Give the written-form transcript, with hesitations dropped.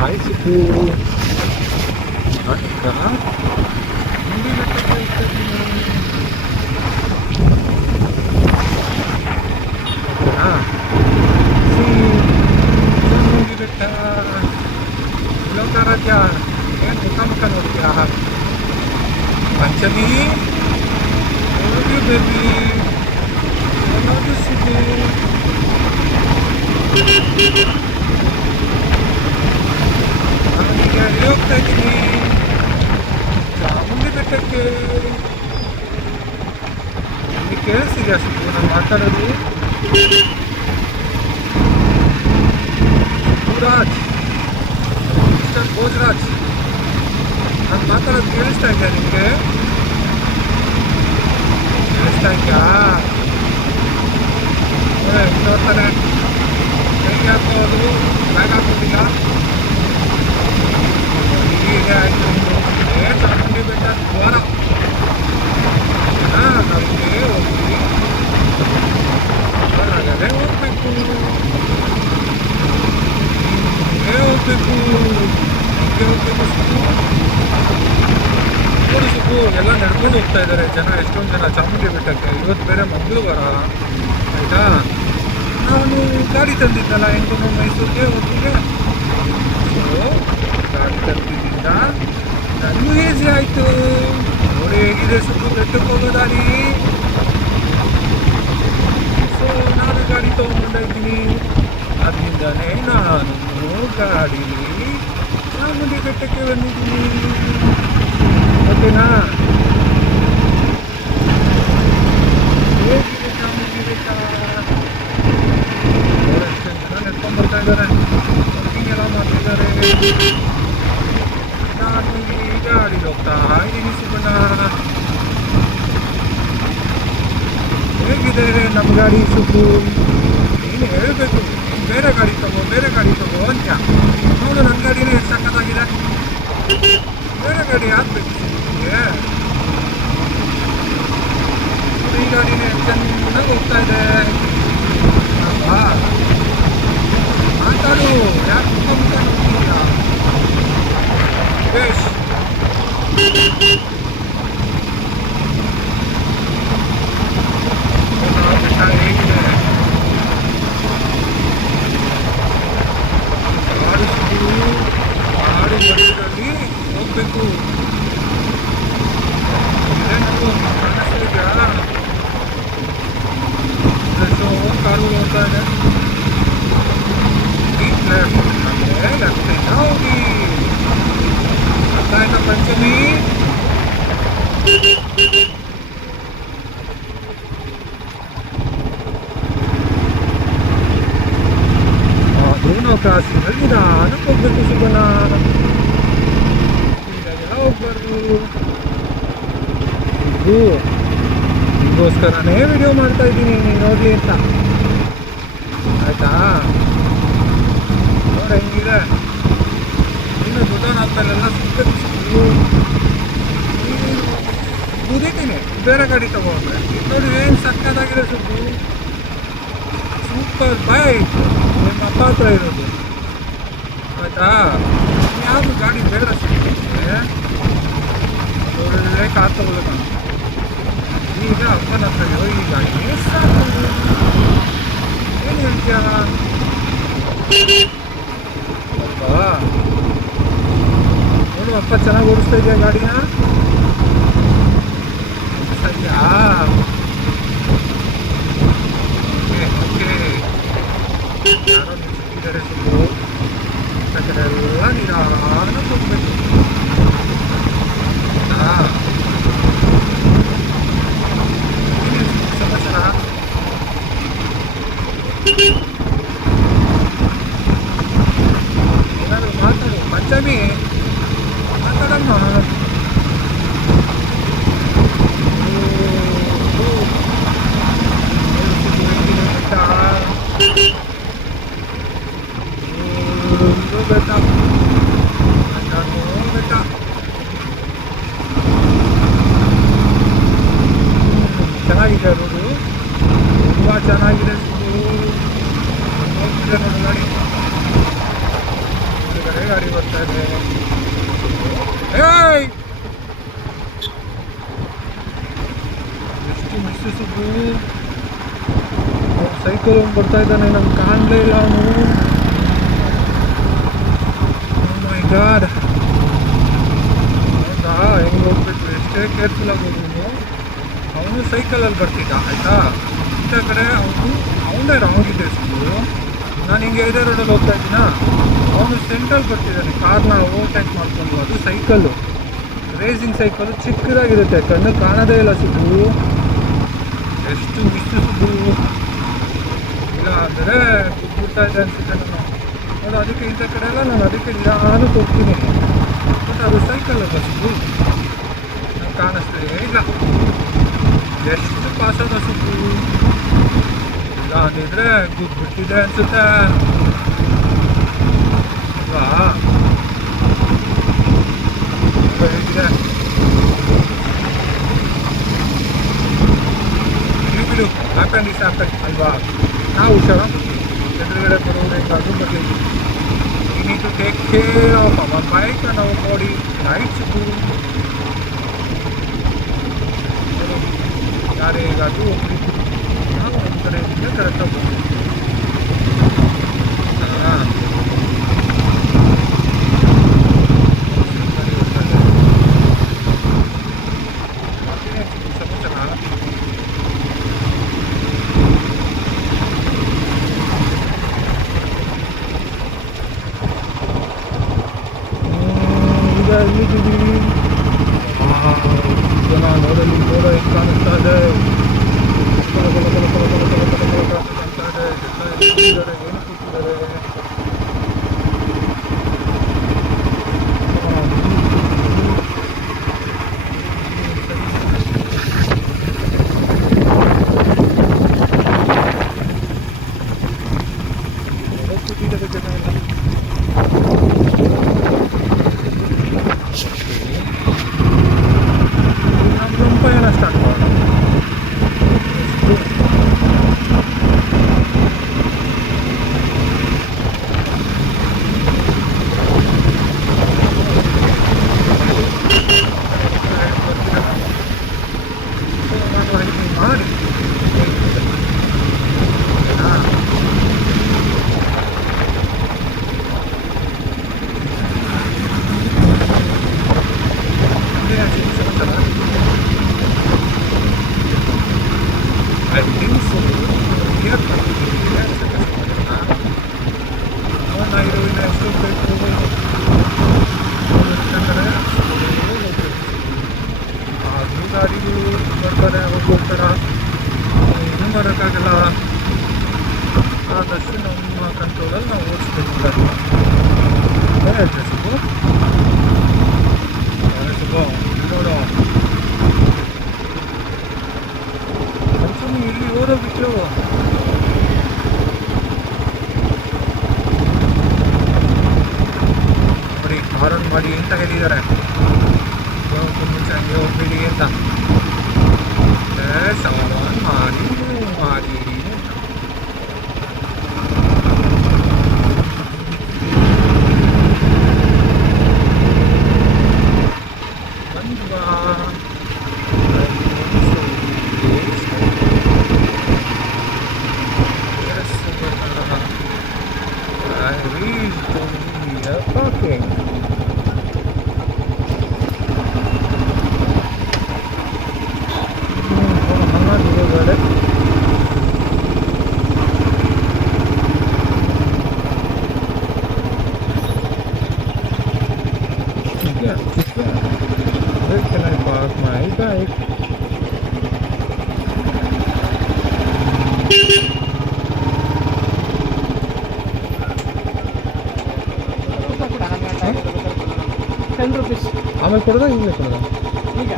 Hi Siddu. ಅಕ್ಕ ಮುಂದೆ ಬೆಟ್ಟಕ್ಕೆ ಹೋಗ್ತಾ ಇದ್ದೀನಿ. ಓಕೆನಾ? ಸಿ ಚಾಮುಂಡಿ ಬೆಟ್ಟ. ಲೋಕರಾಜ್ಯ ಏನು ಮುಖ ನೋಡ್ತೀರಾ? ಪಂಚಮಿ ಹೋಗಿ ಬೇಬಿ ಎಲ್ಲಾದ್ರೂ ಸಿದ್ದು. ನಾನೀಗ ಎಲ್ಲಿ ಹೋಗ್ತಾ ಇದ್ದೀನಿ? ಚಾಮುಂಡಿ ಬೆಟ್ಟಕ್ಕೆ. ನಿಮಗೆ ಕೇಳಿಸ್ತಿದ್ಯಾ ಸಿದ್ದು ನಾನು ಮಾತಾಡೋದು? ಭೋಜರಾಜ್, ಮಿಸ್ಟರ್ ಭೋಜರಾಜ್, ನಾನು ಮಾತಾಡೋದು ಕೇಳಿಸ್ತಾ ಇದೆಯಾ ನಿಮಗೆ? ಕೇಳಿಸ್ತಾ ಇದೆಯಾ? ನೋಡ್ತಾನೆ ಕೈಗೆ ಹಾಕೋದು ಬ್ಯಾಗ್ ಹಾಕೋದಿಲ್ಲ. ಹೀಗೆ ಆಯಿತು. ಚಾಮುಂಡಿ ಬೆಟ್ಟ ದ್ವಾರ ನಮಗೆ ಹೋಗಿ ಹಾಗಾದರೆ ಹೋಗ್ಬೇಕು. ಹಿಂಗೆ ಹೋಗ್ಬೇಕು ನೋಡಿ ಸುಬ್ಬು, ಎಲ್ಲ ನಡ್ಕೊಂಡು ಹೋಗ್ತಾ ಇದ್ದಾರೆ ಜನ, ಎಷ್ಟೊಂದು ಜನ ಚಾಮುಂಡಿ ಬೆಟ್ಟಕ್ಕೆ. ಇವತ್ತು ಬೇರೆ ಮಂಗಳವಾರ ಆಯಿತಾ. ನಾನು ಗಾಡಿ ತಂದಿದ್ದಲ್ಲ ಹೆಂಗೂ ಮೈಸೂರಿಗೆ ಹೋಗಿಗೆ. ಸೊ ಗಾಡಿ ತಂದಿದ್ದರಿಂದ ನನಗೂ ಈಸಿ ಆಯಿತು. ನೋಡಿ ಹೇಗಿದೆ ಸುಬ್ಬು ಬೆಟ್ಟಕ್ಕೆ ಹೋಗೋ ದಾರಿ. ಸೊ ನಾನು ಗಾಡಿ ತೊಗೊಂಡಿದ್ದೀನಿ, ಅದರಿಂದನೇ ನಾನು ಗಾಡೀಲಿ ಚಾಮುಂಡಿ ಬೆಟ್ಟಕ್ಕೆ ಬಂದಿದ್ದೀನಿ. ಓಕೆನಾ? ಹೇಗಿದೆ ಚಾಮುಂಡಿ ಬೆಟ್ಟ? ಎಷ್ಟೊಂದು ಜನ ನೆಡ್ಕೊಂಡು ಬರ್ತಾ ಇದ್ದಾರೆ, ವಾಕಿಂಗ್ ಎಲ್ಲ ಮಾಡ್ತಿದ್ದಾರೆ. ನಾನು ಈ ಗಾಡೀಲಿ ಹೋಗ್ತಾ ಇದ್ದೀನಿ ಸುಬ್ಬಣ್ಣ. ಹೇಗಿದೆ ನಮ್ಮ ಗಾಡಿ ಸುಬ್ಬು? ನೀನು ಹೇಳಬೇಕು, ಬೇರೆ ಗಾಡಿ ತಗೋ ಅಂತ. ನೋಡು ನನ್ನ ಗಾಡಿನೇ ಎಷ್ಟು ಸಕ್ಕತ್ತಾಗಿದೆ. ಬೇರೆ ಗಾಡಿ ಹಾಕ್ಬೇಕು ನಿಮಗೆ. ಈ ಗಾಡಿನೇ ಚೆನ್ನಾಗಿ ಹೋಗ್ತಾ ಇದೆ ಅಲ್ವಾ? ಮಾತಾಡು, ಯಾಕೆ ಮುಖ ನೋಡ್ತೀರಾ? ಬೇಷ್. ಹೇಗಿದೆ ಕಾಡು ಮಧ್ಯದಲ್ಲಿ ಹೋಗ್ಬೇಕು. ಕಾರು ಹೋಗ್ತಾ ಇದೆ. ಈ ಪ್ಲಾಟ್ಫಾರ್ಮ್ ಹೋಗಿ ಅರ್ಥ ಆಯ್ತಾ ಪಂಚಮಿ? ಕಾಸಿನಲ್ಲಿ ನಿಧಾನಕ್ಕೆ ಹೋಗ್ಬೇಕು ಸುಬ್ಬಣ್ಣ, ಹೀಗಾಗೆಲ್ಲ ಹೋಗ್ಬಾರ್ದು. ಇದು ನಿಗೋಸ್ಕರನೇ ವಿಡಿಯೋ ಮಾಡ್ತಾ ಇದ್ದೀನಿ, ನೀನು ನೋಡ್ಲಿ ಅಂತ. ಆಯ್ತಾ? ನೋಡಿ ಹೆಂಗಿದೆ. ಇನ್ನು ದೊಡ್ಡವನಾದ್ಮೇಲೆಲ್ಲ ಸಿಕ್ಕಿದ್ದು ಕುದೀತೀನಿ ಬೇರೆ ಗಾಡಿ ತಗೊಂಡ್ರೆ. ನೋಡಿ ಏನು ಸಕ್ಕತ್ತಾಗಿದೆ ಸುಬ್ಬು, ಸೂಪರ್ ಬೈಕ್. ನಿಮ್ಮ ಅಪ್ಪ ಹತ್ರ ಇರೋದು ಆಯ್ತಾ. ಯಾವುದು ಗಾಡಿ ಬೇಡ ಸಿಗುತ್ತೆ, ಒಳ್ಳೆ ಕಾರ್ ತಗೋಬೇಕು. ಈಗ ಅಪ್ಪನ ಹತ್ರ ಇರೋ ಈ ಗಾಡಿ ಸಾಕು. ಏನು ಹೇಳ್ತೀಯ? ಹೌದಾ? ನೋಡು ಅಪ್ಪ ಚೆನ್ನಾಗಿ ಓಡಿಸ್ತಾ ಇದೆಯಾ ಗಾಡಿನ? ಸರಿಯಾ? ಯಾರೋ ನಿಲ್ಸಿದ್ದಾರೆ ಸುಬ್ಬು, ಎಲ್ಲ ನಿಧಾನಕ್ಕೆ ಹೋಗ್ಬೇಕು. ಸಮಾಚಾರ ಏನಾದರೂ ಮಾತಾಡು ಪಂಚಮಿ, ಮಾತಾಡಮ್ಮ. ಬೆಟ್ಟ ಬೆಟ್ಟ ಚೆನ್ನಾಗಿದೆ ರೋಡು, ತುಂಬ ಚೆನ್ನಾಗಿದೆ. ಹೋಗ್ತಿದೆ ನೋಡಿ ಗಾಡಿ. ಗಾಡಿ ಬರ್ತಾ ಇದೆ. ಏಯ್ ಎಷ್ಟು ಮಿಸ್ಸಿಸಿದ್ದು. ಸೈಕಲ್ ಒಂದು ಬರ್ತಾ ಇದ್ದಾನೆ, ನಮ್ಗೆ ಕಾಣಲೇ ಇಲ್ಲ ಅವನು. ಮೈ ಗಾಡ್, ಹೌದಾ? ಹೆಂಗೆ ಹೋಗ್ಬಿಟ್ಟು ಎಷ್ಟೇ ಕೇರ್ಫುಲ್ ಆಗಿ ಹೋಗೋದು. ಅವನು ಸೈಕಲಲ್ಲಿ ಬರ್ತಿದ್ದ ಆಯಿತಾ. ಇಂಥ ಕಡೆ ಅವನೇ ರಾಂಗ್ ಇದೆ ಸ್ಕೂಲು. ನಾನು ಹಿಂಗೆ ಇದೇ ರೋಡಲ್ಲಿ ಹೋಗ್ತಾ ಇದ್ದೀನ, ಅವನು ಸೆಂಟ್ರಲ್ಲಿ ಬರ್ತಿದ್ದಾನೆ ಕಾರ್ನ ಓವರ್ಟೇಕ್ ಮಾಡ್ಕೊಂಡು. ಅದು ಸೈಕಲ್ಲು, ರೇಸಿಂಗ್ ಸೈಕಲ್ಲು ಚಿಕ್ಕದಾಗಿರುತ್ತೆ, ಕಣ್ಣು ಕಾಣೋದೇ ಇಲ್ಲ ಸಿದ್ದು. ಎಷ್ಟು ಮಿಸ್ಸಿದ್ದು. ಇಲ್ಲ ಅಂದರೆ ಬಿಡ್ತಾ ಇದೆ ಅನಿಸುತ್ತೆ ನಾನು. ಅದು ಅದಕ್ಕೆ ಇಂಥ ಕಡೆ ಎಲ್ಲ ನಾನು ಅದಕ್ಕೆ ನಿಧಾನಕ್ಕೆ ಹೋಗ್ತೀನಿ. ಬಟ್ ಅದು ಸೈಕಲ್ ಅಲ್ಲ ಸಿದ್ದು, ನಾನು ಕಾಣಿಸ್ತೇ ಇಲ್ಲ. ಎಷ್ಟು ಪಾಸದ ಸಿದ್ದು. ಇಲ್ಲ ಅಂದಿದ್ರೆ ಬಿಟ್ಟಿದೆ ಅನಿಸುತ್ತೆ ಅಲ್ವಾ? ಹೇಗಿದೆ ಬಿಡು, ಹ್ಯಾಪನ್ ಇಸ್ ಹ್ಯಾಪನ್ ಅಲ್ವಾ? ನಾವು ಹುಷಾರಾಗಿ ಎದುರುಗಡೆ ಬರೋರು ಹೆಂಗಾದ್ರೂ ಬರಲಿ. We need to take care of our bike and our body. Right Siddu. ಯಾರೇ ಹೇಗಾದರೂ ಒಬ್ಬರು ನಾವು ಒಂದು ಕಡೆಯಿಂದ ಕರೆಕ್ಟಾಗಿ ಹೋಗ್ತೀವಿ. ಹಾಂ, ಸಮಾಚಾರ. ಈಗ ಇಲ್ಲಿದ್ದೀವಿ. ಜನ ನೋಡಲಿ, ನೋಡ ಹೆಂಗೆ ಕಾಣಿಸ್ತಾ ಇದೆ. ಕಾಣಿಸ್ತಾ ಇದೆ. ಎಲ್ಲ ಏನು ಕೂತಿದ್ದಾರೆ. ಕೂತಿದ್ದಾರೆ ಜನ ಎಲ್ಲ. ನಮ್ಮ ಪಯಣ ಸ್ಟಾರ್ಟ್ ಮಾಡೋಣ. ಮಾಡಿ I think so. Here ಅವನ ಇರುವಿನ ಎಷ್ಟು ಬೇಕು ಅದು ಗಾಡಿಗಳು ಬರ್ತಾರೆ, ಹೋಗ್ತಾರ, ಇನ್ನೂ ಮಾಡೋಕ್ಕಾಗಲ್ಲ. ಆದಷ್ಟು ನಮ್ಮ ಕಂಟ್ರೋಲಲ್ಲಿ ನಾವು ಓಡಿಸ್ಬೇಕು ಗಾಡಿ. ಹೇಳ್ತೆ ಸುಬ್ಬು, ಸುಬ್ಬು ನೋಡು ಮನುಷ್ಯನು ಇಲ್ಲಿ ಓದೋಗ್ಬಿಟ್ಟು. ನೋಡಿ ಹಾರನ್ ಮಾಡಿ ಅಂತ ಹೇಳಿದ್ದಾರೆ, ಮುಂಚೆ ಹಂಗೆ ಹೋಗ್ಬೇಡಿ ಅಂತ. ಸಾರನ್ ಮಾಡಿ ಮಾಡಿ ಬಂದ್ವಾ. I reached the parking. Where can I park my bike? ₹10 ಆಮೇಲೆ ಕೊಡೋದಾ ಈಗಲೇ ಕೊಡೋದಾ? ಈಗ